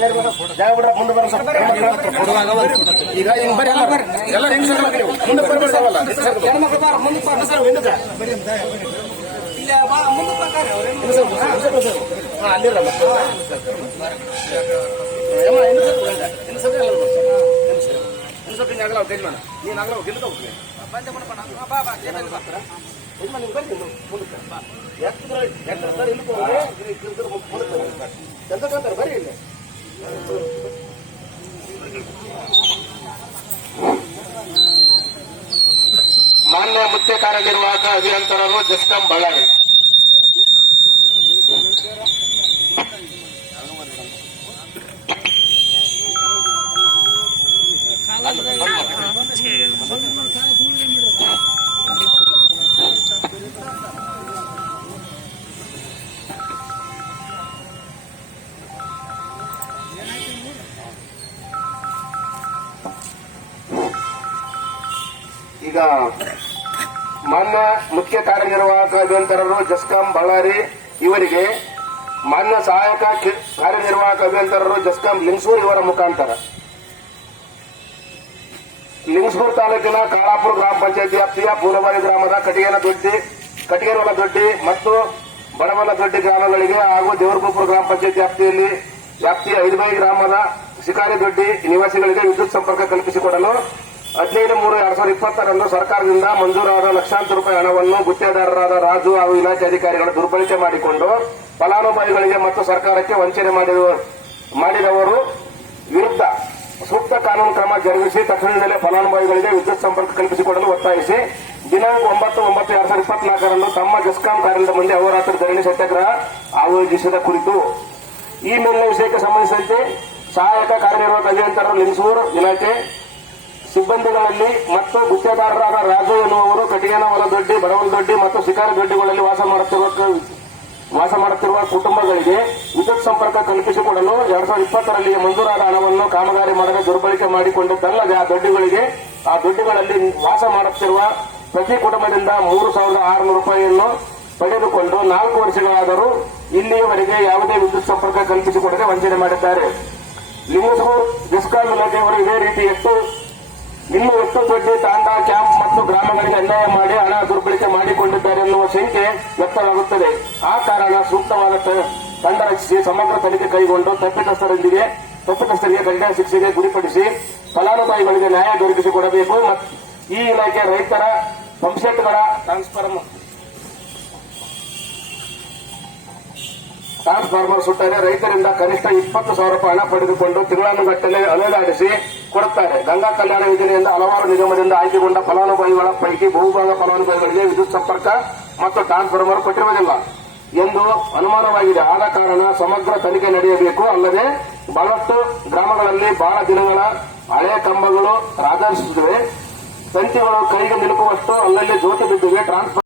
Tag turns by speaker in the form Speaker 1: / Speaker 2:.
Speaker 1: ಜಾಗ ಬಿಡ್ರ ಮುಂದೆ ಸ್ವಲ್ಪ. ಈಗ ಹಿಂಗ್ ಬರ್ರಿ ಎಲ್ಲ ಎಲ್ಲ ಹೆಂಗ್ ಸರ್ಕಲ್ ನೀವು ಮುಂದೆ ಹೆಣ್ಮಕ್ಳು ಬಾರ ಮುಂದೆ ಬರ ಸರ್ ಹಿಂದೆ ಸ್ವಲ್ಪ. ಹಾ, ಅಲ್ಲಿರ ಮತ್ತೆ. ಗಂಡ. ಹಿಂದೆ ಸ್ವಲ್ಪ ಎಲ್ಲ ಹಿಂಗೆ ಆಗಲ್ಲ, ಮಾಡ. ನೀನ್ ಆಗಲ್ಲ, ಗೆಲ್ತ ಹೋಗ್ತೀನಿ. ಬಾ ನೀವು ಬರ್ರಿ ನೀವು ಮುಂದಕ್ಕೆ. ಬಾ. ಯಾಕೆ ಸರ್ ಇಲ್ಲಿ ಹೋಗ್ರಿ. ಇಲ್ಲಿ ಇದ್ರ ಮುಂದಕ್ಕೆ ಬರ್ರಿ. ಚಂದ್ರಕಾಂತ್ ಅವ್ರು ಬರ್ರಿ ಇಲ್ಲಿ.
Speaker 2: ಮಾನ್ಯ ಮುಖ್ಯ ಕಾರ್ಯನಿರ್ವಾಹಕ ಅಭಿಯಂತರರು ಜಸ್ಕಾಂ ಬಳ್ಳಾರಿ. ಈಗ ಮಾನ್ಯ ಮುಖ್ಯ ಕಾರ್ಯನಿರ್ವಾಹಕ ಅಭಿಯಂತರರು ಜಸ್ಕಾಂ ಬಳ್ಳಾರಿ ಇವರಿಗೆ ಮಾನ್ಯ ಸಹಾಯಕ ಕಾರ್ಯನಿರ್ವಾಹಕ ಅಭಿಯಂತರರು ಜಸ್ಕಾಂ ಲಿಂಗಸೂರ್ ಇವರ ಮುಖಾಂತರ. ಲಿಂಗಸೂರು ತಾಲೂಕಿನ ಕಾಳಾಪುರ ಗ್ರಾಮ ಪಂಚಾಯತಿ ವ್ಯಾಪ್ತಿಯ ಪೂರ್ವಬಾವಿ ಗ್ರಾಮದ ಕಟಿಗೇನ ದೊಡ್ಡಿ ಕಟಿಗೆನವಲ ದೊಡ್ಡಿ ಮತ್ತು ಬಡವಲ ದೊಡ್ಡಿ ಗ್ರಾಮಗಳಿಗೆ ಹಾಗೂ ದೇವರಗೋಪುರ ಗ್ರಾಮ ಪಂಚಾಯತಿ ವ್ಯಾಪ್ತಿಯಲ್ಲಿ ವ್ಯಾಪ್ತಿಯ ಐದುಬೈ ಗ್ರಾಮದ ಶಿಕಾರಿ ದೊಡ್ಡಿ ನಿವಾಸಿಗಳಿಗೆ ವಿದ್ಯುತ್ ಸಂಪರ್ಕ ಕಲ್ಪಿಸಿಕೊಡಲು ಹದಿನೈದು ಮೂರು ಎರಡ್ ಸಾವಿರದ ಇಪ್ಪತ್ತರಂದು ಸರ್ಕಾರದಿಂದ ಮಂಜೂರಾದ ಲಕ್ಷಾಂತರ ರೂಪಾಯಿ ಹಣವನ್ನು ಗುತ್ತೇದಾರರಾದ ರಾಜು ಹಾಗೂ ಇಲಾಖೆ ಅಧಿಕಾರಿಗಳು ದುರ್ಬಳಕೆ ಮಾಡಿಕೊಂಡು, ಫಲಾನುಭವಿಗಳಿಗೆ ಮತ್ತು ಸರ್ಕಾರಕ್ಕೆ ವಂಚನೆ ಮಾಡಿದವರು ವಿರುದ್ಧ ಸೂಕ್ತ ಕಾನೂನು ಕ್ರಮ ಜರುಗಿಸಿ, ತಕ್ಷಣದಲ್ಲೇ ಫಲಾನುಭವಿಗಳಿಗೆ ವಿದ್ಯುತ್ ಸಂಪರ್ಕ ಕಲ್ಪಿಸಿಕೊಡಲು ಒತ್ತಾಯಿಸಿ, ದಿನಾಂಕ ಒಂಬತ್ತು ಒಂಬತ್ತು ಎರಡ್ ಸಾವಿರದ ಇಪ್ಪತ್ನಾಲ್ಕರಂದು ತಮ್ಮ ಜಸ್ಕಾಂ ಕಾರ್ಯದ ಮುಂದೆ ಅವರಾತ್ರಿ ಧರಣಿ ಸತ್ಯಾಗ್ರಹ ಆಯೋಜಿಸಿದ ಕುರಿತು. ಈ ಮೇಲಿನ ವಿಷಯಕ್ಕೆ ಸಂಬಂಧಿಸಿದಂತೆ ಸಹಾಯಕ ಕಾರ್ಯನಿರ್ವಾಹಕ ಅಭಿಯಂತರರು ಲಿಂಗಸೂರು ಇಲಾಖೆ ಸಿಬ್ಬಂದಿಗಳಲ್ಲಿ ಮತ್ತು ಗುತ್ತೇದಾರರಾದ ರಾಜು ಎನ್ನುವರು ಕಟಿಗೆನ ಹೊಲದೊಡ್ಡಿ ಬಡವಲದೊಡ್ಡಿ ಮತ್ತು ಶಿಕಾರ ದೊಡ್ಡಿಗಳಲ್ಲಿ ವಾಸ ಮಾಡುತ್ತಿರುವ ವಾಸ ಮಾಡುತ್ತಿರುವ ಕುಟುಂಬಗಳಿಗೆ ವಿದ್ಯುತ್ ಸಂಪರ್ಕ ಕಲ್ಪಿಸಿಕೊಡಲು ಎರಡ್ ಸಾವಿರದ ಇಪ್ಪತ್ತರಲ್ಲಿ ಮಂಜೂರಾದ ಹಣವನ್ನು ಕಾಮಗಾರಿ ಮಾಡದೆ ದುರ್ಬಳಕೆ ಮಾಡಿಕೊಂಡಿದ್ದಲ್ಲದೆ ಆ ದೊಡ್ಡಿಗಳಿಗೆ, ಆ ದೊಡ್ಡಿಗಳಲ್ಲಿ ವಾಸ ಮಾಡುತ್ತಿರುವ ಪ್ರತಿ ಕುಟುಂಬದಿಂದ ಮೂರು ಸಾವಿರದ ಆರುನೂರು ರೂಪಾಯಿಯನ್ನು ಪಡೆದುಕೊಂಡು ನಾಲ್ಕು ವರ್ಷಗಳಾದರೂ ಇಲ್ಲಿಯವರೆಗೆ ಯಾವುದೇ ವಿದ್ಯುತ್ ಸಂಪರ್ಕ ಕಲ್ಪಿಸಿಕೊಡದೆ ವಂಚನೆ ಮಾಡಿದ್ದಾರೆ. ಲಿಂಗಸೂರು ಡಿಸ್ಕಾಂ ಇಲಾಖೆಯವರು ಇದೇ ರೀತಿ ಎಷ್ಟು ಎಷ್ಟು ತಾಂಡಾ ತಾಂಡ ಕ್ಯಾಂಪ್ ಮತ್ತು ಗ್ರಾಮಗಳಿಗೆ ಅನ್ಯಾಯ ಮಾಡಿ ಹಣ ದುರ್ಬಳಕೆ ಮಾಡಿಕೊಂಡಿದ್ದಾರೆ ಎನ್ನುವ ಶಂಕೆ ವ್ಯಕ್ತವಾಗುತ್ತದೆ. ಆ ಕಾರಣ ಸೂಕ್ತವಾದ ತಂಡ ರಚಿಸಿ ಸಮಗ್ರ ತನಿಖೆ ಕೈಗೊಂಡು ತಪ್ಪಿತಸ್ಥರೊಂದಿಗೆ, ತಪ್ಪಿತಸ್ಥರಿಗೆ ಕಠಿಣ ಶಿಕ್ಷೆಗೆ ಗುರಿಪಡಿಸಿ ಫಲಾನುಭವಿಗಳಿಗೆ ನ್ಯಾಯ ದೊರಕಿಸಿಕೊಡಬೇಕು ಮತ್ತು ಈ ಇಲಾಖೆ ರೈತರ ಪಂಪ್ಸೆಟ್ಗಳ ಟ್ರಾನ್ಸ್ಫಾರ್ಮ್ ಟ್ರಾನ್ಸ್ಫಾರ್ಮರ್ ಸುಟ್ಟರೆ ರೈತರಿಂದ ಕನಿಷ್ಠ ಇಪ್ಪತ್ತು ಸಾವಿರ ರೂಪಾಯಿ ಹಣ ಪಡೆದುಕೊಂಡು ತಿಂಗಳಾನುಗಟ್ಟಲೆ ಅಲೆದಾಡಿಸಿ ಕೊಡುತ್ತಾರೆ. ಗಂಗಾ ಕಲ್ಯಾಣ ಯೋಜನೆಯಿಂದ ಹಲವಾರು ನಿಗಮದಿಂದ ಆಯ್ಕೆಗೊಂಡ ಫಲಾನುಭವಿಗಳ ಪೈಕಿ ಬಹುಭಾಗ ಫಲಾನುಭವಿಗಳಿಗೆ ವಿದ್ಯುತ್ ಸಂಪರ್ಕ ಮತ್ತು ಟ್ರಾನ್ಸ್ಫಾರ್ಮರ್ ಕೊಟ್ಟಿರುವುದಿಲ್ಲ ಎಂದು ಅನುಮಾನವಾಗಿದೆ. ಆದ ಕಾರಣ ಸಮಗ್ರ ತನಿಖೆ ನಡೆಯಬೇಕು. ಅಲ್ಲದೆ ಬಹಳಷ್ಟು ಗ್ರಾಮಗಳಲ್ಲಿ ಬಹಳ ದಿನಗಳ ಹಳೆಯ ಕಂಬಗಳು ರಾಜಿಸುತ್ತಿವೆ ತಂತಿಗಳು ಕೈಗೆ ನಿಲುಕುವಷ್ಟು ಅಲ್ಲಲ್ಲಿ ಜ್ಯೋತಿ ಬಿದ್ದಿವೆ. ಟ್ರಾನ್ಸ್ಫಾರ್ಮರ್